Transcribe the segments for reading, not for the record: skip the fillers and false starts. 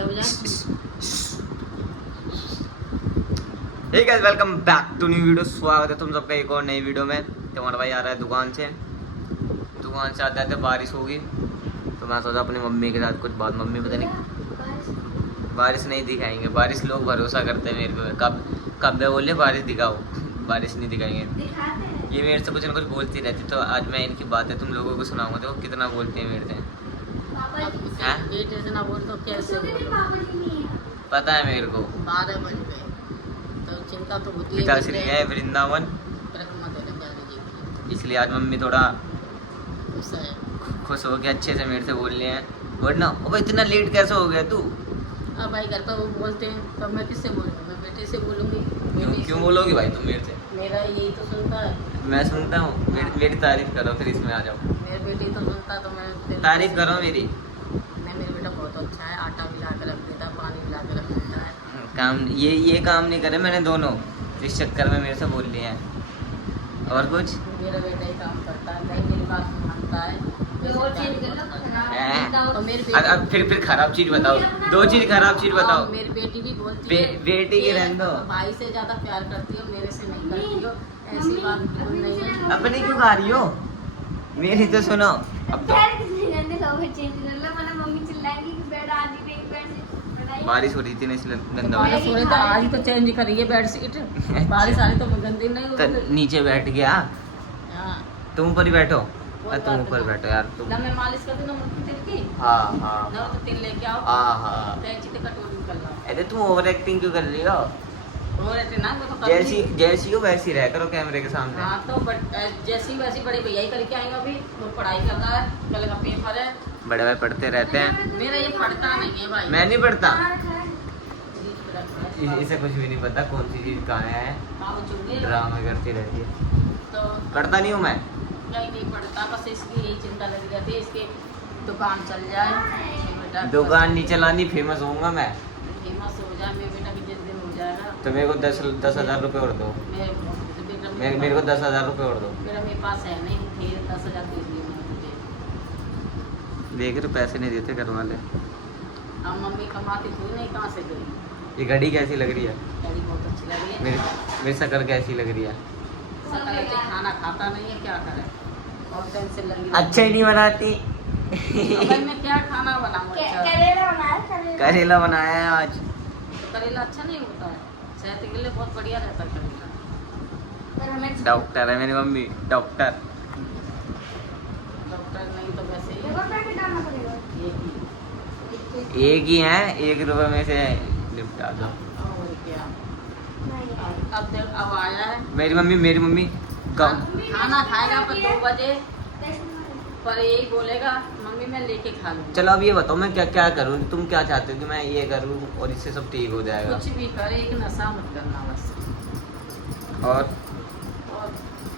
Hey guys, welcome back to new video. स्वागत है तुम सबका एक और नई वीडियो में। तुम्हारा भाई आ रहा है दुकान से आते आते बारिश होगी तो मैं सोचा अपनी मम्मी के साथ कुछ बात। मम्मी पता नहीं बारिश नहीं दिखाएंगे। बारिश लोग भरोसा करते हैं मेरे पे, कब मैं बोले बारिश दिखाओ, बारिश नहीं दिखाएंगे। ये मेरे से कुछ ना कुछ बोलती रहती, तो आज मैं इनकी बातें तुम लोगों को सुनाऊंगा। देखो कितना बोलती है मेरे से। ना बोल तो कैसे पता है मेरे को। 12 बज गए तो चिंता तो होती है। पिताश्री है वृंदावन, इसलिए आज मम्मी थोड़ा खुश हो गया, अच्छे से मेरे से बोल रहे हैं। वरना अब इतना लेट कैसे हो गया तू? अब भाई घर पर वो बोलते हैं तो मैं किससे बोलूँगी? मैं बेटे से बोलूँगी। क्यों बोलोगी भाई तुम मेरे से? मेरा यही तो सुनता है। मैं सुनता हूँ। मेरी तारीफ करो, फिर इसमें आ जाओ। मेरे बेटे तो सुनता तो मैं तारीफ करो मेरी। नहीं, मेरा बेटा बहुत अच्छा है। आटा भी ला कर रख देता है, पानी भी ला कर रख देता है। काम ये काम नहीं करे मैंने दोनों, इस चक्कर में मेरे से बोल रही हैं। और कुछ मेरा बेटा ही काम करता है, नहीं मेरी बात मानता है। तो मेरी अब फिर खराब चीज बताओ, दो चीज खराब चीज बताओ। मेरी बेटी भी बोलती है बेटी की रहने दो। भाई से ज्यादा प्यार करती हो, मेरे से नहीं करती हो। ऐसी बात बिल्कुल नहीं है। अपनी क्यों गा रही हो? मेरी तो सुनो। अब तो बारिश हो रही थी ना, इसलिए गंदा हो बारिश हो रही तो आज ही तो चेंज करी है बेडशीट। बारिश आ रही तो गंदी नहीं हो गया। तो नीचे बैठ गया, हाँ तुम ऊपर ही बैठो। तुम ऊपर बैठो यार तुम। ना मैं मालिश कर दूं ना मुट्ठी तिल की। हाँ ना तो तिल लेके आओ। हाँ कैंची से कटोरी निकल लाओ। अरे तुम ओवर एक्टिंग क्यों कर रही हो? और ऐसे ना मैं तो कर जैसी हो वैसी रह करो कैमरे के सामने। हाँ तो जैसी वैसी बड़े भैया ही करके आएंगे। अभी वो पढ़ाई कर रहा है, कल का पेपर है। बड़े भाई पढ़ते रहते हैं। मेरा ये पढ़ता नहीं है भाई। मैं नहीं पढ़ता। इसे कुछ भी नहीं पता कौन सी चीज कहाँ है। ड्रामा करती रहती है। तो पढ़ता नहीं हूँ मैं। नहीं पढ़ता, बस इसकी यही चिंता लगी रहती है, इसके दुकान चल जाए। बेटा दुकान नहीं चलानी, फेमस होऊंगा मैं। फेमस हो जाए मेरे बेटा की, जिस दिन हो जाएगा तो मेरे को 10,000 रुपये और दो। मेरे को 10,000 रुपये और दो। मेरा मेरे पास है नहीं, फिर 10,000 दे दिए मैंने तुझे। देख रहे पैसे नहीं देते घर वाले। अब मम्मी कमाती थी नहीं, कहाँ से गई? ये घड़ी कैसी लग रही है? डैडी बहुत अच्छी लगी है। मेरी शक्ल कैसी लग रही है? सकल से खाना खाता नहीं है, क्या करे? और दिन से लगी अच्छे नहीं बनाती। अब मैं क्या खाना बनाऊँ? करेला बनाया है आज। तो करेला अच्छा नहीं होता है, सेहत के लिए बहुत बढ़िया रहता है करेला। डॉक्टर है मेरी मम्मी, डॉक्टर। डॉक्टर नहीं तो वैसे ही एक ही है, 1 रुपए में से निपटा दो। और क्या। अब आया है मेरी मम्मी खाना खाएगा पर 2 बजे, पर यही बोलेगा मम्मी मैं लेके खा लूँ। चलो अब ये बताओ मैं क्या करूँ? तुम क्या चाहते हो कि मैं ये करूँ और इससे सब ठीक हो जाएगा? कुछ भी करे, एक नशा मत करना बस। और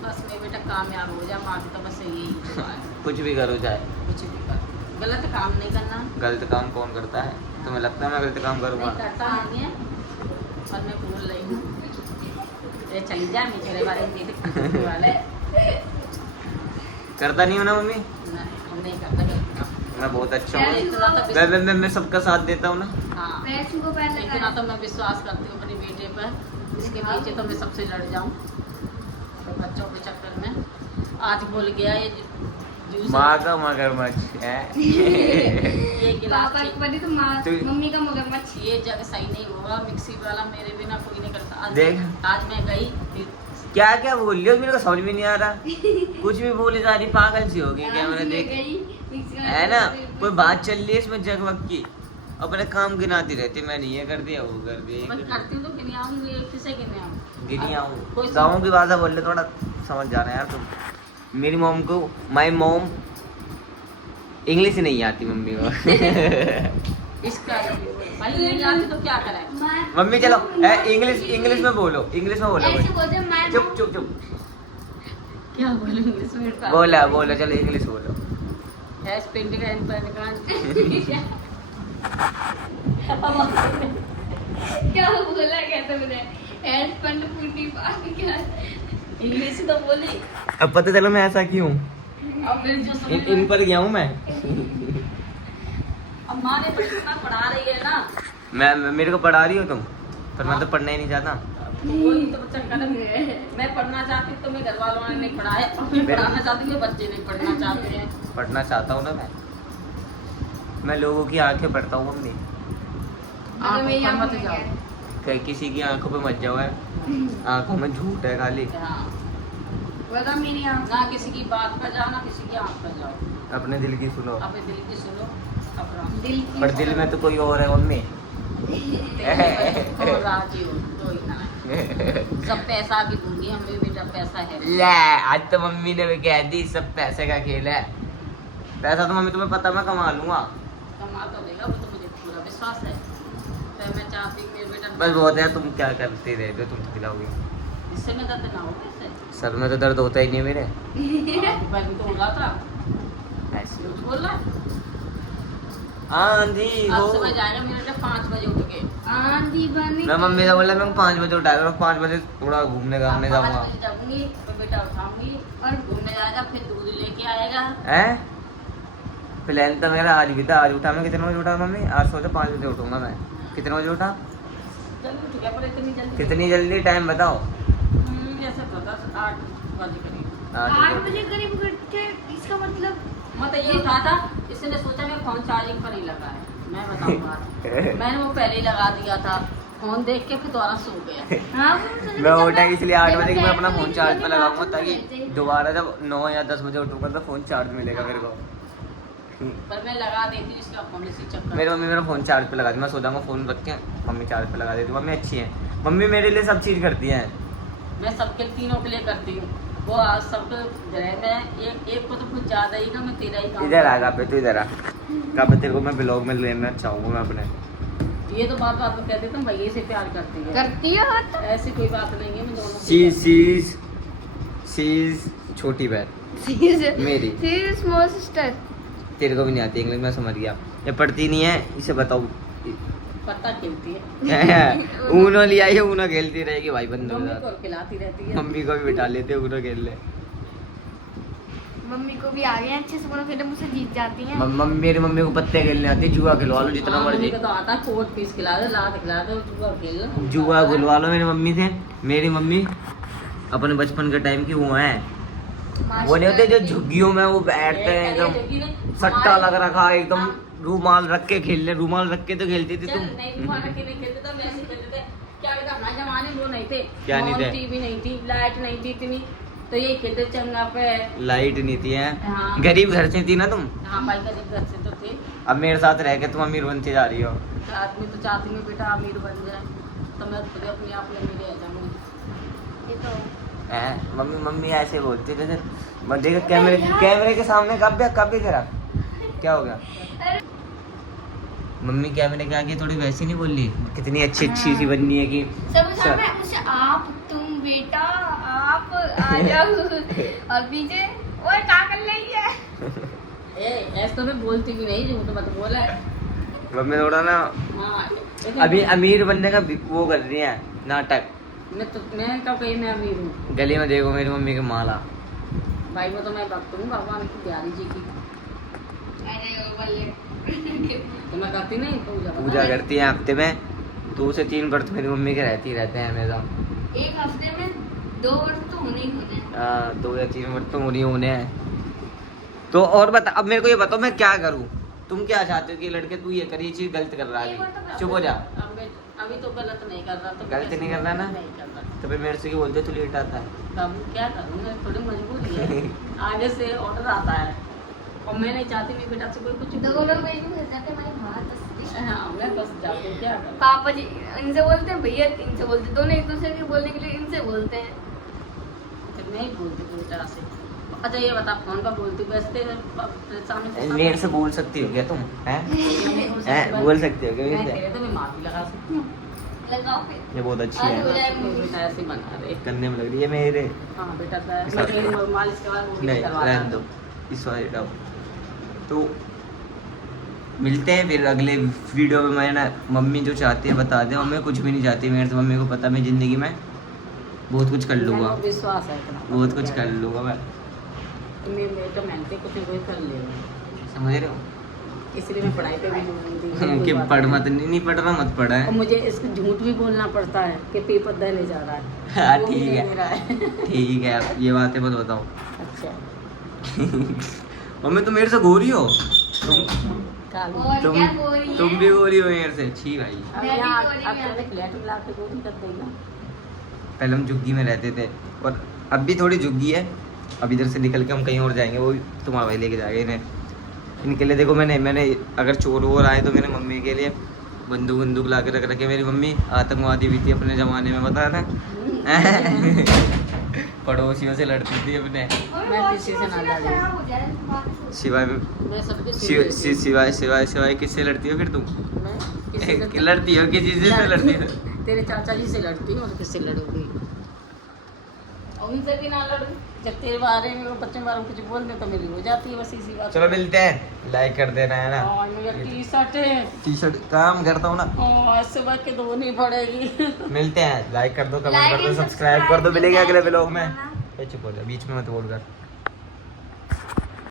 बस मेरा बेटा कामयाब हो जाए, माँ की तो बस यही दुआ है। कुछ भी करो चाहे। कुछ भी कर, गलत काम नहीं करना। गलत काम कौन करता है? तुम्हें लगता है मैं गलत काम करूँगा? नहीं करता नहीं है, पर मैं बोल रही हूँ। ये चली जा मेरे बारे में देखे वाले। करता नहीं हूँ ना मम्मी? नहीं, नहीं करता गलत काम। मैं बहुत अच्छा हूँ। मैं सबका साथ देता हूँ ना। हाँ, इतना तो मैं विश्वास करती हूँ अपने बेटे पर। इसके पीछे तो मैं सबसे लड़ जाऊँ तो बच्चों के चक्कर में। आज भूल गया ये जूस। माँ का मगरमच्छ है। ये गिलास मम्मी का मगरमच्छ। ये जग सही नहीं होगा, मिक्सी वाला मेरे बिना कोई नहीं करता। देख आज मैं गई फिर क्या बोल रही हो? मेरे को समझ में नहीं आ रहा। कुछ भी बोली जा रही, पागल सी होगी कैमरा देख। है ना, कोई बात चल रही है इसमें जग वग की, अपने काम गिनाती रहती। मैंने ये कर दिया, वो कर दिया। मैं करती हूँ तो गिनाऊंगी, किसे गिनाऊं? गिनी आऊँ। गाँव की भाषा बोल रहे, थोड़ा समझ जाना यार तुम। मेरी मॉम को, माई मॉम, इंग्लिश नहीं आती मम्मी को। इसका भाई नहीं आती तो क्या करें? मम्मी चलो इंग्लिश में बोलो, इंग्लिश में बोलो। चुप चुप चुप। क्या बोलूं इंग्लिश में? बोला चलो इंग्लिश बोलो। Hash painting and painting. क्या बोला क्या तुमने? हैंड पंड फूटी पानी क्या? इंग्लिश तो बोली। अब पता चलो मैं ऐसा क्यों अब फिर जो समझ इन पर गया हूँ मैं। अब माँ ने इतना पढ़ा रही है ना, मेरे को पढ़ा रही हो तुम, पर मैं तो पढ़ना ही नहीं चाहता। वही तो चक्कर है। मैं पढ़ना चाहती तो मैं घर वालों ने नहीं पढ़ाया, और मैं पढ़ाना चाहती हूँ बच्चे नहीं पढ़ना चाहते हैं। पढ़ना चाहता हूँ ना मैं लोगों की आंखें पढ़ता हूँ मम्मी। अगर मेरी आंखों पर आंखों मत में जाओ। क्या है? किसी की आंखों पे मत जाओ है, आंखों में झूठ है खाली। हाँ। बता मेरी आंख ना किसी की बात पर जाओ, ना किसी की आँख पर जाओ। अपने दिल की सुनो, अपने दिल की सुनो, अपना दिल की पर दिल में तो कोई और है मम्मी। देखो राजी हो, कोई ना। सब पैसा की दुनिया में बेटा पैसा है। ले आज तो मम्मी ने भी कह दी सब पैसे का खेल है। पैसा तो मम्मी तुम्हें पता मैं कमा लूंगा। कमा तो लेगा, वो तो मुझे पूरा विश्वास है। तो मैं चाहती हूँ मेरे बेटा बस बहुत है, तुम क्या करते रहते हो, तुम तो खिलाओगी। इससे मैं दर्द ना हो कैसे? सर में तो दर्द होता ही नहीं मेरे। बहन तो हो रहा था, ऐसे कुछ बोल रहा है। आंधी अब हो। सुबह जाएगा मेरे बेटा 5 बजे उठ के। आंधी बनी मैं मम्मी से बोला मैं 5 बजे उठाएगा, 5 बजे थोड़ा घूमने घामने अब 5 जाऊंगा। बजे जाऊंगी तो बेटा उठाऊंगी और घूमने जाएगा, फिर दूध लेके आएगा। हैं? प्लान तो मेरा आज भी था, आज उठा मैं कितने बजे उठा मम्मी? आज सोचा 5 बजे उठूंगा मैं। कितने बजे उठा? जल्दी उठ गया, पर इतनी जल्दी कितनी जल्दी? टाइम बताओ। ऐसे पता 8 बजे करीब। 8 बजे करीब उठे, इसका मतलब मैं तो ये उठा था, इसने सोचा मैं फोन चार्जिंग पर नहीं लगा है। मैं बताऊंगा मैंने वो पहले ही लगा दिया था, फोन देख के फिर दोबारा सो गया। हाँ मैं उठा इसलिए 8 बजे कि मैं अपना फोन चार्ज पे लगाऊंगा, ताकि दोबारा जब 9 या 10 बजे उठूंगा तो फोन चार्ज मिलेगा मेरे को। पर मैं लगा देती हूँ इसका फोन इसी चक्कर। मेरी मम्मी मेरा फोन चार्ज पे लगा दी, मैं सो जाऊंगा फोन रख के, मम्मी चार्ज पे लगा देती। मम्मी अच्छी है, मम्मी मेरे लिए सब चीज़ करती है। मैं सबके तीनों के लिए करती हूँ। वो आज सबको जगह में एक को तो कुछ ज्यादा ही ना, मैं तेरा ही काम इधर आ कापे, तू इधर आ कापे, तेरे को मैं ब्लॉग में लेना चाहूँगा मैं अपने। ये तो बात तो कह देता हूँ भैया से प्यार करती है। करती है तो ऐसी कोई बात नहीं है, मैं दोनों को शीज छोटी बहन मेरी। स्मॉल सिस्टर तेरे को भी नहीं आती इंग्लिश, मैं समझ गया। ये पढ़ती नहीं है, इसे बताओ। पत्ता खेलती है। ऊनो लिया है, ऊनो खेलती रहेगी भाई बंदों के मम्मी को साथ। खिलाती रहती है। मम्मी को भी बिठा लेते ऊनो खेल ले। मम्मी को भी आ गए अच्छे से, बोलो फिर मुझसे जीत जाती हैं। मेरी मम्मी को पत्ते खेलने आते, जुआ खिलवा लो जितना हाँ, मर्जी। मम्मी को तो आता कोट पीस खिला दो, लात खिला दो, जुआ खेल लो। जुआ खिलवा लो मेरी मम्मी से। मेरी मम्मी अपने बचपन के टाइम की वो है, वो नहीं होते जो झुग्गियों में वो बैठते हैं एकदम सट्टा लग रखा है, एकदम रूमाल रख के खेल ले, रूमाल रख के तो खेलती थी तुम। नहीं रूमाल रख के नहीं खेलते थे, वैसे खेलते थे। क्या कहता हमारे जमाने में वो नहीं थे, क्या नहीं थे? टीवी नहीं थी, लाइट नहीं थी इतनी, तो ये खेलते चंगा पे। लाइट नहीं थी है, हाँ। गरीब घर से थी ना तुम। हाँ भाई गरीब घर से तो थे। अब मेरे साथ रह के तुम अमीर बनती जा रही हो। आदमी तो चाहती मैं बेटा अमीर बन जाए, तो मैं खुद अपने आप में अमीर रह जाऊंगी। ये तो हैं मम्मी, मम्मी ऐसे बोलती जैसे देखो कैमरे के सामने। कब जरा क्या हो गया? मम्मी कैमरे के आगे थोड़ी वैसी नहीं बोल रही, कितनी अच्छी सी बननी है कि सब मैं मुझे आप तुम बेटा आप आ जाओ और पीछे ओए क्या कर रही है? ऐसे तो मैं बोलती भी नहीं, झूठ मत बोला है। मम्मी थोड़ा ना हाँ अभी अमीर बनने का वो कर रही है नाटक। मैं कब कही मैं अमीर हूँ? गली में देखो मेरी मम्मी की माला। भाई वो तो मैं भक्त हूँ भगवान की प्यारी जी की, अरे वो बल्ले तो मैं करती नहीं पूजा करती है हफ्ते में 2 से 3 व्रत मेरी मम्मी के रहते हैं हमेशा। एक हफ्ते में 2 वर्ष तो होने ही होने हैं। 2 या 3 व्रत तो होने हैं। तो और बता, अब मेरे को ये बताओ मैं क्या करूँ? तुम क्या चाहते हो कि लड़के तू ये कर, ये चीज गलत कर रहा है, चुप हो जा। अभी तो गलत नहीं कर रहा, तो गलत नहीं कर रहा ना? नहीं कर रहा। तो फिर मेरे से क्यों बोलते तू लेट आता है? तब क्या करूँ, मैं थोड़ी मजबूरी है। आगे से ऑर्डर आता है और मैं नहीं चाहती मेरे बेटा से कोई कुछ दो लोग मेरी भी जाते भाई बात हाँ मैं बस जाती हूँ, क्या करूँ। पापा जी इनसे बोलते हैं, भैया इनसे बोलते हैं, दोनों एक दूसरे के बोलने के लिए इनसे बोलते हैं। फिर मैं ही बोलती हूँ बेटा से। अच्छा ये बता फोन पर बोलती हूँ वैसे सामने मेरे से बोल सकती हो क्या तुम? हैं बोल सकते हो क्या मेरे से? तो मैं माफी लगा सकती हूँ। लगाओ फिर ये बहुत अच्छी आज हो है, जाए बेटा ऐसे बना रहे। करने में लग रही है मेरे। हाँ बेटा तो मालिश के बाद वो भी नहीं करवा रहने दो, इस वाले डाओ। तो मिलते हैं फिर अगले वीडियो में। मैं ना मम्मी जो चाहती है बता दें, मम्मी कुछ भी नहीं चाहती मेरे से। मम्मी को पता मैं ज़िंदगी में बहुत कुछ कर लूँगा, विश्वास है इतना बहुत कुछ कर लूँगा मैं। मैं तो मेहनती कुछ ना कुछ कर ले। समझ रहे हो? इसलिए मैं पढ़ाई पे भी ध्यान कि पढ़ मत, नहीं पढ़ रहा मत पढ़ा और है। मुझे इसको झूठ भी बोलना पड़ता है कि पेपर देने जा रहा है। हाँ, वो भी ठीक दे है। नहीं रहा है। ठीक है, अब ये बातें मत बताओ। अच्छा मम्मी तुम मेरे से गोरी हो? काली। और तुम क्या गोरी तुम है? भी गोरी हो मेरे से? छी भाई। अब मैं भी यहाँ गोरी अब में तेरे फ्लैट मिला के गोली कर देगा। पहले हम झुग्गी में रहते थे और अब भी थोड़ी झुग्गी है। अब इधर से निकल के हम कहीं और जाएंगे, वो भी तुम्हारा भाई लेके जाएगा इन्हें। इनके लिए देखो मैंने अगर चोर वोर आए तो मैंने मम्मी के लिए बंदूक ला के रख रखे। मेरी मम्मी आतंकवादी भी थी अपने ज़माने में, पता था। पड़ोसियों से लड़ती थी अपने। मम्मी, मैं बहुत किसी से ना सोचना लड़ी। खराब हो जाए बात सोच। सिवाय मैं सबके सिवाय किससे लड़ती हो फिर तुम? मैं किसी से लड़ती हो किसी से लड़ती हो? तेरे चाचा जी से लड़ती हूँ और किससे लड़ूंगी? और उनसे भी ना लड़ूं। जब तेरे बारे में वो बच्चे बारे में कुछ बोल दे तो मेरी हो जाती है बस इसी बात। चलो मिलते हैं, लाइक कर देना है ना। और मेरा टी शर्ट है टी शर्ट काम करता हूँ ना। और सुबह के धोनी पड़ेगी। मिलते हैं, लाइक कर दो, कमेंट Like कर दो, and सब्सक्राइब कर दो। subscribe मिलेंगे अगले करना। ब्लॉग में। चुप हो जा, बीच में मत बोल कर।